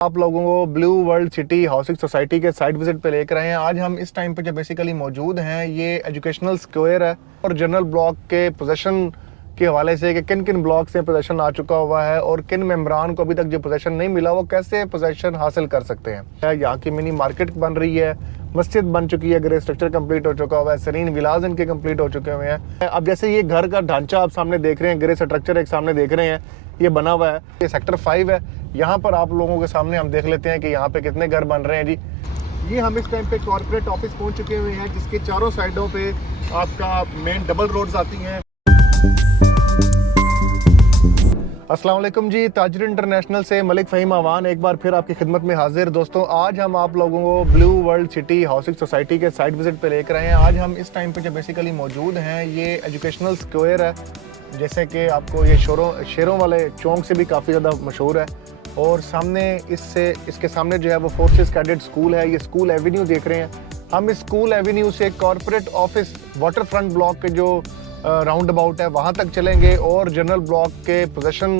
आप लोगों को blue world city housing society के साइट विजिट पे लेकर आए हैं। आज हम इस टाइम पे जो बेसिकली मौजूद हैं ये एजुकेशनल स्क्वायर है और जनरल ब्लॉक के पोजेशन के हवाले से कि किन किन ब्लॉक से पोजेशन आ चुका हुआ है और किन मेम्बरान को अभी तक जो पोजेशन नहीं मिला वो कैसे पोजेशन हासिल कर सकते हैं। यहाँ की मिनी मार्केट बन रही है, मस्जिद बन चुकी है, ग्रे स्ट्रक्चर कंप्लीट हो चुका हुआ है, सरीन विलाज इनके कंप्लीट हो चुके हुए हैं। अब जैसे ये घर का ढांचा आप सामने देख रहे हैं, ग्रे स्ट्रक्चर एक सामने देख रहे हैं, ये बना हुआ है, ये सेक्टर 5 है। यहाँ पर आप लोगों के सामने हम देख लेते हैं कि यहाँ पे कितने घर बन रहे हैं जी। ये हम इस टाइम पे कॉर्पोरेट ऑफिस पहुँच चुके हुए हैं जिसके चारों साइडों पे आपका मेन डबल रोड्स आती हैं। अस्सलाम वालेकुम जी, ताजर इंटरनेशनल से मलिक फ़हीम आवान एक बार फिर आपकी खिदमत में हाजिर। दोस्तों आज हम आप लोगों को blue world city housing society के साइट विजिट पे लेकर आए हैं। आज हम इस टाइम पे जो बेसिकली मौजूद हैं ये एजुकेशनल स्क्वायर है, जैसे कि आपको ये शेरों वाले चौक से भी काफ़ी ज़्यादा मशहूर है। और सामने इसके सामने जो है वो फोर्सेस कैडेट स्कूल है। ये स्कूल एवेन्यू देख रहे हैं हम। इस स्कूल एवेन्यू से corporate office water front block के जो राउंड अबाउट है वहाँ तक चलेंगे और जनरल ब्लॉक के पोजेशन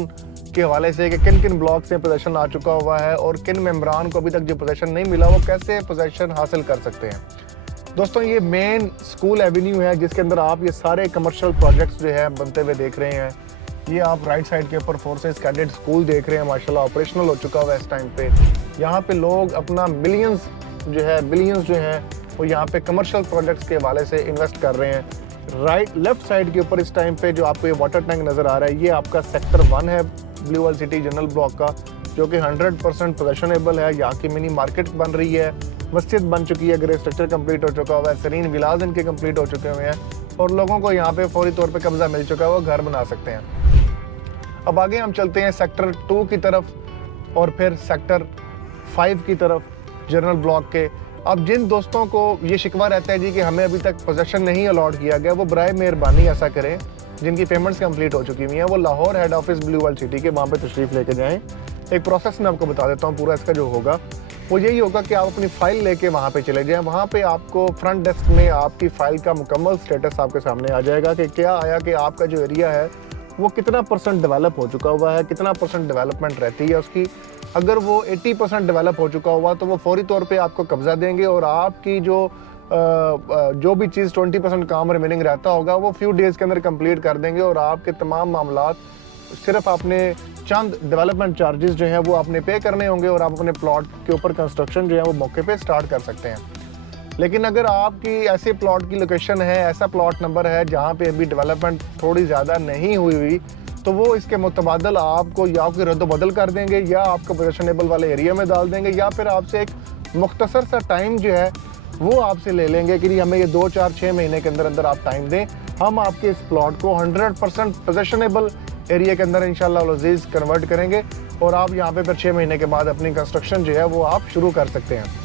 के हवाले से कि किन किन ब्लॉक से पोजेशन आ चुका हुआ है और किन मेम्बरान को अभी तक जो पोजेशन नहीं मिला वो कैसे पोजेशन हासिल कर सकते हैं। दोस्तों ये मेन स्कूल एवेन्यू है जिसके अंदर आप ये सारे कमर्शियल प्रोजेक्ट्स जो है बनते हुए देख रहे हैं। ये आप राइट साइड के ऊपर फोर्सेस कैडेट स्कूल देख रहे हैं, माशाल्लाह ऑपरेशनल हो चुका हुआ है इस टाइम पे। यहाँ पे लोग अपना बिलियंस जो है वो यहाँ पे कमर्शियल प्रोजेक्ट्स के हवाले से इन्वेस्ट कर रहे हैं। लेफ्ट साइड के ऊपर इस टाइम पे जो आपको ये वाटर टैंक नज़र आ रहा है ये आपका सेक्टर 1 है blue world city general block का, जो कि 100% पोजेशनेबल है। यहाँ की मिनी मार्केट बन रही है, मस्जिद बन चुकी है, ग्रे स्ट्रक्चर कंप्लीट हो चुका हुआ है, सरीन विलाज इनके कंप्लीट हो चुके हुए हैं और लोगों को यहाँ पे फौरी तौर पे कब्जा मिल चुका है, वो घर बना सकते हैं। अब आगे हम चलते हैं सेक्टर 2 की तरफ और फिर सेक्टर 5 की तरफ जनरल ब्लॉक के। अब जिन दोस्तों को ये शिकवा रहता है जी कि हमें अभी तक पोजेशन नहीं अलॉट किया गया, वो बराए मेहरबानी ऐसा करें, जिनकी पेमेंट्स कंप्लीट हो चुकी हुई हैं वो Lahore head office blue world city के वहाँ पे तशरीफ़ लेके जाएं। एक प्रोसेस मैं आपको बता देता हूँ पूरा इसका जो होगा वो यही होगा कि आप अपनी फ़ाइल लेके वहाँ पे चले जाएं। वहाँ पे आपको फ्रंट डेस्क में आपकी फ़ाइल का मुकम्मल स्टेटस आपके सामने आ जाएगा कि क्या आया कि आपका जो एरिया है वो कितना % डेवलप हो चुका हुआ है, कितना % डेवलपमेंट रहती है उसकी। अगर वो 80% डेवलप हो चुका हुआ तो वो फौरी तौर पे आपको कब्जा देंगे और आपकी जो भी चीज़ 20% काम रिमेनिंग रहता होगा वो फ्यू डेज़ के अंदर कंप्लीट कर देंगे और आपके तमाम मामलात सिर्फ आपने चंद डेवलपमेंट चार्जेस जो हैं वो आपने पे करने होंगे और आप अपने प्लॉट के ऊपर कंस्ट्रक्शन जो है वो मौके पे स्टार्ट कर सकते हैं। लेकिन अगर आपकी ऐसे प्लॉट की लोकेशन है, ऐसा प्लॉट नंबर है जहाँ पे अभी डेवलपमेंट थोड़ी ज़्यादा नहीं हुई तो वो इसके मुतबादल आपको या कोई रद्द-बदल कर देंगे या आपको पोजेशनेबल वाले एरिया में डाल देंगे या फिर आपसे एक मुख्तसर सा टाइम जो है वो आपसे ले लेंगे कि हमें ये 2, 4, 6 महीने के अंदर अंदर आप टाइम दें, हम आपके इस प्लॉट को 100% पोजेशनेबल एरिया के अंदर इंशाअल्लाह अज़ीज़ कन्वर्ट करेंगे और आप यहाँ पे फिर 6 महीने के बाद अपनी कंस्ट्रक्शन जो है वो आप शुरू कर सकते हैं।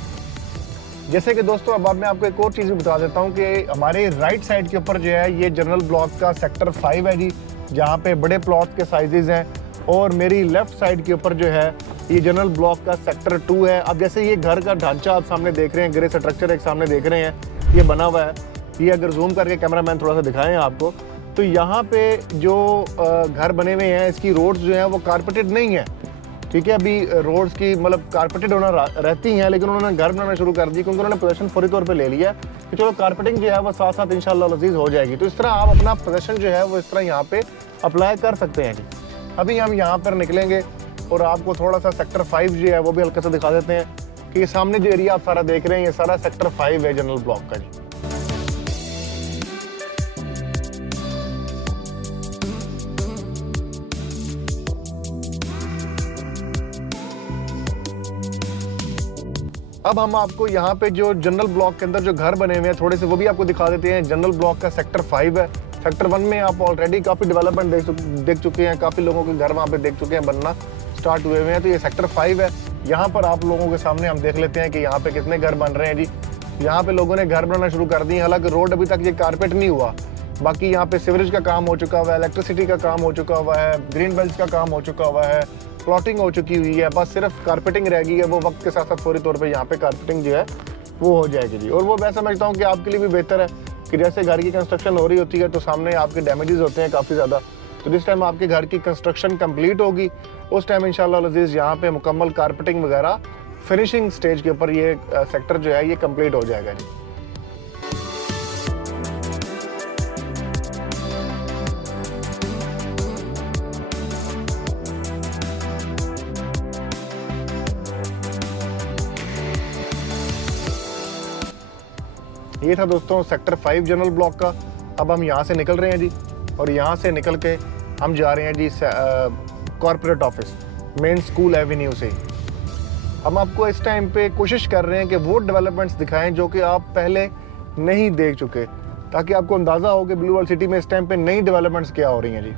जैसे कि दोस्तों अब मैं आपको एक और चीज़ भी बता देता हूँ कि हमारे राइट साइड के ऊपर जो है ये जनरल ब्लॉक का सेक्टर 5 है जी, जहाँ पे बड़े प्लॉट के साइजेज़ हैं और मेरी लेफ़्ट साइड के ऊपर जो है ये जनरल ब्लॉक का सेक्टर 2 है। अब जैसे ये घर का ढांचा आप सामने देख रहे हैं, ग्रे स्ट्रक्चर एक सामने देख रहे हैं, ये बना हुआ है। ये अगर जूम करके कैमरामैन थोड़ा सा दिखाएं आपको तो यहाँ पे जो घर बने हुए हैं इसकी रोड्स जो हैं वो कारपेटेड नहीं है, ठीक है। अभी रोड्स की मतलब कारपेटेड होना रहती हैं लेकिन उन्होंने घर बनाना शुरू कर दी क्योंकि उन्होंने पोजेशन फौरी तौर पे ले लिया कि चलो कारपेटिंग जो है वो साथ साथ इंशाल्लाह अज़ीज़ हो जाएगी। तो इस तरह आप अपना पोजेशन जो है वो इस तरह यहाँ पे अप्लाई कर सकते हैं जी। अभी हम यहाँ पर निकलेंगे और आपको थोड़ा सा सेक्टर 5 जो है वो भी हल्का सा दिखा देते हैं कि ये सामने जो एरिया आप सारा देख रहे हैं ये सारा सेक्टर 5 है जनरल ब्लॉक का जी। अब हम आपको यहाँ पे जो जनरल ब्लॉक के अंदर जो घर बने हुए हैं थोड़े से वो भी आपको दिखा देते हैं। जनरल ब्लॉक का सेक्टर 5 है। सेक्टर 1 में आप ऑलरेडी काफ़ी डेवलपमेंट देख चुके हैं, काफ़ी लोगों के घर वहाँ पे देख चुके हैं, बनना स्टार्ट हुए हुए हैं। तो ये सेक्टर 5 है। यहाँ पर आप लोगों के सामने हम देख लेते हैं कि यहाँ पे कितने घर बन रहे हैं जी। यहाँ पे लोगों ने घर बनाना शुरू कर दिए, हालांकि रोड अभी तक ये कारपेट नहीं हुआ। बाकी यहाँ पे सीवरेज का काम हो चुका हुआ है, इलेक्ट्रिसिटी का काम हो चुका हुआ है, ग्रीन बेल्ट का काम हो चुका हुआ है, प्लॉटिंग हो चुकी हुई है, बस सिर्फ कारपेटिंग रह गई है। वो वक्त के साथ साथ फौरी तौर पे यहाँ पे कारपेटिंग जो है वो हो जाएगी जी। और वो मैं समझता हूँ कि आपके लिए भी बेहतर है कि जैसे घर की कंस्ट्रक्शन हो रही होती है तो सामने आपके डैमेजेस होते हैं काफ़ी ज़्यादा, तो जिस टाइम आपके घर की कंस्ट्रक्शन कंप्लीट होगी उस टाइम इंशाल्लाह अज़ीज़ यहाँ पे मुकम्मल कारपेटिंग वगैरह फिनिशिंग स्टेज के ऊपर ये सेक्टर जो है ये कंप्लीट हो जाएगा जी। ये था दोस्तों सेक्टर 5 जनरल ब्लॉक का। अब हम यहाँ से निकल रहे हैं जी, और यहाँ से निकल के हम जा रहे हैं जी corporate office main school avenue से। हम आपको इस टाइम पे कोशिश कर रहे हैं कि वो डेवलपमेंट्स दिखाएं जो कि आप पहले नहीं देख चुके, ताकि आपको अंदाज़ा हो कि ब्लू वर्ल्ड सिटी में इस टाइम पे नई डेवलपमेंट्स क्या हो रही हैं जी।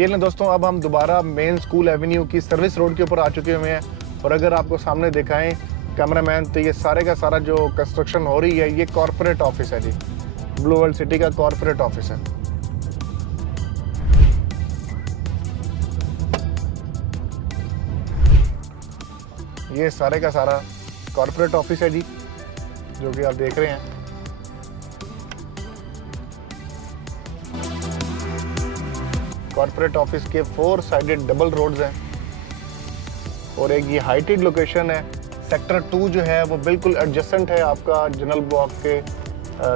ये लें दोस्तों, अब हम दोबारा मेन स्कूल एवेन्यू की सर्विस रोड के ऊपर आ चुके हुए हैं, और अगर आपको सामने दिखाएं कैमरामैन तो ये सारे का सारा जो कंस्ट्रक्शन हो रही है ये कॉर्पोरेट ऑफिस है जी, ब्लू वर्ल्ड सिटी का कॉर्पोरेट ऑफिस है। ये सारे का सारा कॉर्पोरेट ऑफिस है जी, जो कि आप देख रहे हैं। कॉर्पोरेट ऑफिस के 4 साइडेड डबल रोड्स हैं, और एक ये हाइटेड लोकेशन है। सेक्टर 2 जो है वो बिल्कुल एडजेसेंट है आपका जनरल ब्लॉक के।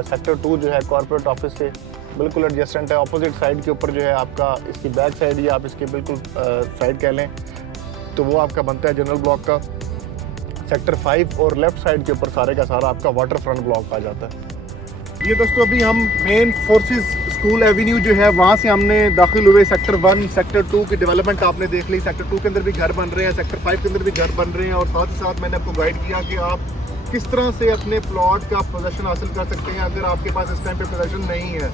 सेक्टर 2 जो है कॉर्पोरेट ऑफिस से बिल्कुल एडजेसेंट है। ऑपोजिट साइड के ऊपर जो है आपका इसकी बैक साइड या आप इसके बिल्कुल साइड कह लें तो वो आपका बनता है जनरल ब्लॉक का सेक्टर 5, और लेफ्ट साइड के ऊपर सारे का सारा आपका वाटर फ्रंट ब्लॉक आ जाता है। ये दोस्तों अभी हम मेन फोर्सेस स्कूल एवेन्यू जो है वहाँ से हमने दाखिल हुए। सेक्टर 1 सेक्टर 2 की डेवलपमेंट आपने देख ली। सेक्टर 2 के अंदर भी घर बन रहे हैं, सेक्टर 5 के अंदर भी घर बन रहे हैं, और साथ ही साथ मैंने आपको गाइड किया कि आप किस तरह से अपने प्लॉट का पोजेसन हासिल कर सकते हैं अगर आपके पास इस टाइम पे पोजेसन नहीं है।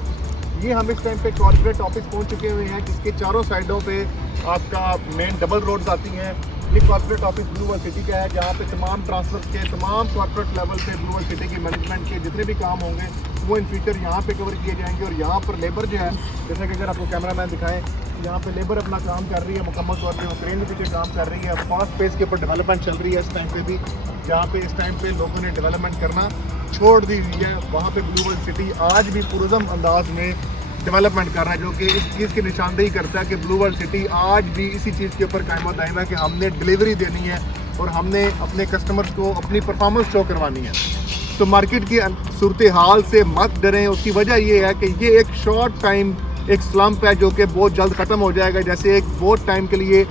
ये हम इस टाइम पे कॉर्पोरेट ऑफिस पहुँच चुके हुए हैं, जिसके चारों साइडों पर आपका मेन डबल रोड्स आती हैं। ये corporate office blue world city का है, जहाँ पे तमाम ट्रांसफर्स के तमाम कॉर्पोरेट लेवल पे ब्लू वर्ल्ड सिटी की मैनेजमेंट के जितने भी काम होंगे वो इन फ्यूचर यहाँ पे कवर किए जाएंगे। और यहाँ पर लेबर जो है, जैसे कि अगर आपको कैमरामैन दिखाएं, यहाँ पे लेबर अपना काम कर रही है मुकम्मल तौर पे, वो क्रेन के पीछे काम कर रही है। फास्ट पेस के ऊपर डेवलपमेंट चल रही है इस टाइम पे भी, जहाँ पे इस टाइम पे लोगों ने डेवलपमेंट करना छोड़ दी हुई है। वहाँ पे ब्लू वर्ल्ड सिटी आज भी पुरज़म अंदाज में डेवलपमेंट कर रहा है, जो कि इस चीज़ की निशानदेही करता है कि ब्लू वर्ल्ड सिटी आज भी इसी चीज़ के ऊपर कायम दायम है कि हमने डिलीवरी देनी है और हमने अपने कस्टमर्स को अपनी परफॉर्मेंस शो करवानी है। तो मार्केट की सूरत हाल से मत डरें। उसकी वजह ये है कि ये एक शॉर्ट टाइम एक स्लम्प है जो कि बहुत जल्द ख़त्म हो जाएगा। जैसे एक बहुत टाइम के लिए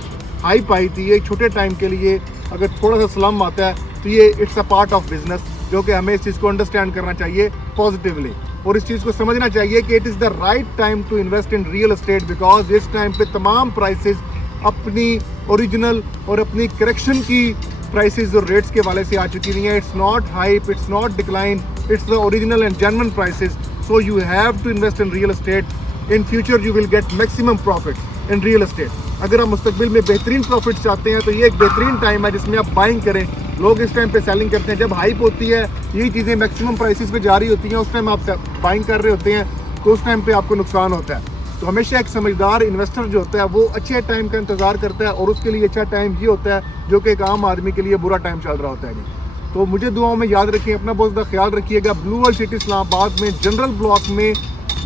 हाइप आई थी, एक छोटे टाइम के लिए अगर थोड़ा सा स्लम्प आता है तो ये it's a part of business, जो कि हमें इस चीज़ को अंडरस्टैंड करना चाहिए पॉजिटिवली, और इस चीज़ को समझना चाहिए कि it is the right time to invest in real estate, because इस टाइम पे तमाम प्राइसेस अपनी ओरिजिनल और अपनी करेक्शन की प्राइसेस और रेट्स के वाले से आ चुकी हुई हैं। It's not hype, it's not decline, it's the original and genuine prices. So you have to invest in real estate. In future you will get maximum profit in real estate. अगर आप मुस्तकबिल में बेहतरीन प्रॉफिट चाहते हैं तो ये एक बेहतरीन टाइम है जिसमें आप बाइंग करें। लोग इस टाइम पे सेलिंग करते हैं, जब हाइप होती है यही चीज़ें मैक्सिमम प्राइसेस पे जा रही होती हैं, उस टाइम आप बाइंग कर रहे होते हैं तो उस टाइम पे आपको नुकसान होता है। तो हमेशा एक समझदार इन्वेस्टर जो होता है वो अच्छे टाइम का इंतज़ार करता है, और उसके लिए अच्छा टाइम ये होता है जो कि एक आम आदमी के लिए बुरा टाइम चल रहा होता है। तो मुझे दुआओं में याद रखिए, अपना बहुत ज़्यादा ख्याल रखिएगा। ब्लू वर्ल्ड सिटी इस्लामाबाद में जनरल ब्लॉक में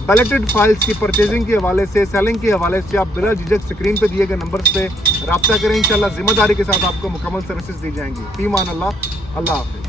बैलेटेड फाइल्स की परचेजिंग के हवाले से, सेलिंग के हवाले से आप बिला झिझक स्क्रीन पे दिए गए नंबर्स पे रब्ता करें। इंशाल्लाह जिम्मेदारी के साथ आपको मुकम्मल सर्विसेज दी जाएंगी। फ़ी मान अल्लाह, अल्लाह हाफ़िज़।